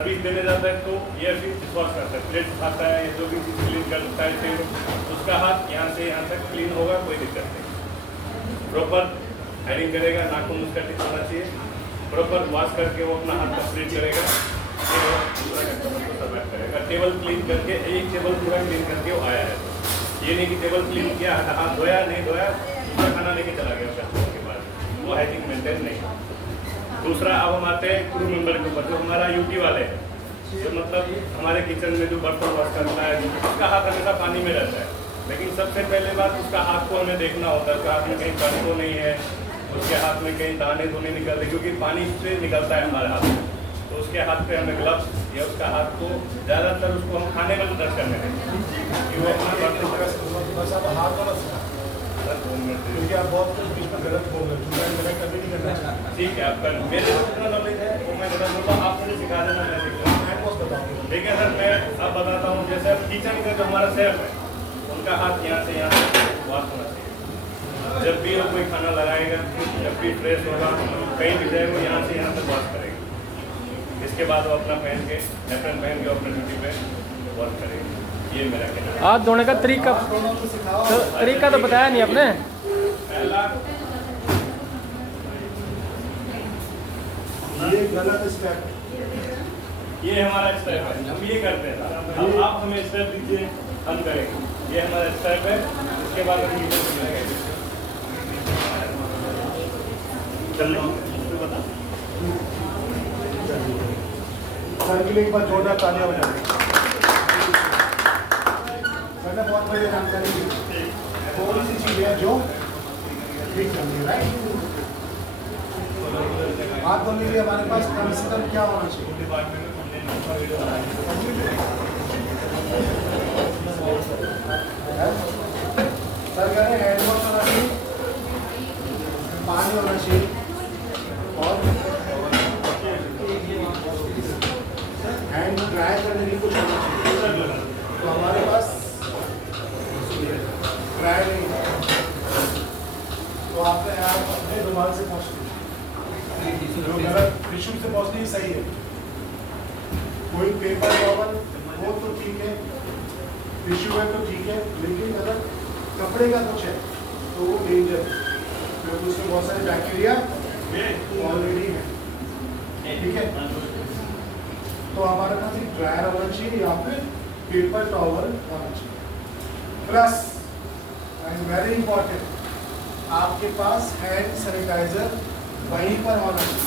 Service देने जाता है तो ये फिर डिशवॉश करता है, प्लेट खाता है या जो भी चीज़ क्लीन करता है फिर उसका हाथ यहाँ से यहाँ तक क्लीन होगा, कोई दिक्कत नहीं। प्रॉपर हाइडिंग करेगा, नाखून उसका ठीक होना चाहिए, प्रॉपर वॉश करके वो अपना हाथ कंप्लीट करेगा, फिर वो दूसरा कस्टमर को सर्व करेगा। टेबल क्लीन करके एक टेबल पूरा क्लीन करके वो आया है, ये नहीं कि टेबल क्लीन किया, हाथ धोया नहीं धोया, दूसरा खाना लेके चला गया कस्टमर के पास, वो हाइजीन मेंटेन नहीं। दूसरा अब हम आते हैं क्रू मेंबर के ऊपर, जो हमारा यूटी वाले हैं, जो मतलब हमारे किचन में जो बर्तन वॉश करता है, उसका हाथ हमेशा पानी में रहता है, लेकिन सबसे पहले बात उसका हाथ को हमें देखना होता है, उसका हाथ में कहीं पानी तो नहीं है, उसके हाथ में कहीं दाने तो नहीं निकल रहे, क्योंकि पानी से निकलता है हमारे हाथ में, तो उसके हाथ पे हमें ग्लव्स या उसका हाथ को ज़्यादातर उसको हम खाने में मदद करने हैं कि वो अपना क्योंकि आप बहुत कुछ बीच में गलत बोल रहे हैं, कभी नहीं करना चाहिए। ठीक है, आपका मेरे को जितना नॉलेज है वो मैं गलत बोलता हूँ, आप मुझे सिखा देना, मैं सीख लूँगा। देखिए सर, मैं अब बताता हूँ, जैसे अब किचन का जो हमारा शेफ है, उनका हाथ यहाँ से यहाँ तक वॉश होना चाहिए। जब भी वो कोई खाना लगाएगा, जब भी फ्रेश होगा, कहीं भी जाएगा, यहाँ से यहाँ तक वॉश करेगा। इसके बाद वो अपना पहन के एप्रन पहन के अपनी ड्यूटी पे वर्क करेगा। ये मेरा कहना है। हाथ धोने का तरीका तो बताया नहीं आपने। पहला ये गलत स्टेप, ये हमारा स्टेप है, हम ये करते हैं। अब आप हमें स्टेप दीजिए, हम करेंगे। ये हमारा स्टेप है, उसके बाद हम नीचे चलेंगे। चलने बता सर के लिए एक बार जोरदार तालियां बजाएं। सर ने बहुत बढ़िया जानकारी दी। थोड़ी सी चीजें हैं जो ठीक करनी है, राइट। हाथ धोने के लिए हमारे पास कम से कम क्या होना चाहिए? सर कह रहे हैं हैंड वॉश होना चाहिए, पानी होना चाहिए और हैंड ड्राई करने के लिए कुछ होना चाहिए। तो हमारे पास ड्राई नहीं है, तो आप अपने रुमाल से पहुँचते टिश्यू से पहुँचनी सही है। कोई पेपर टॉवल हो तो ठीक है, टिश्यू है तो ठीक है, लेकिन अगर कपड़े का कुछ है तो वो डेंजर है, क्योंकि उसमें बहुत सारे बैक्टीरिया ऑलरेडी है, ठीक है। तो हमारे पास एक ड्रायर होना चाहिए या फिर पेपर टॉवल होना चाहिए। प्लस एंड वेरी इंपॉर्टेंट, आपके पास हैंड सैनिटाइजर वहीं पर होना चाहिए।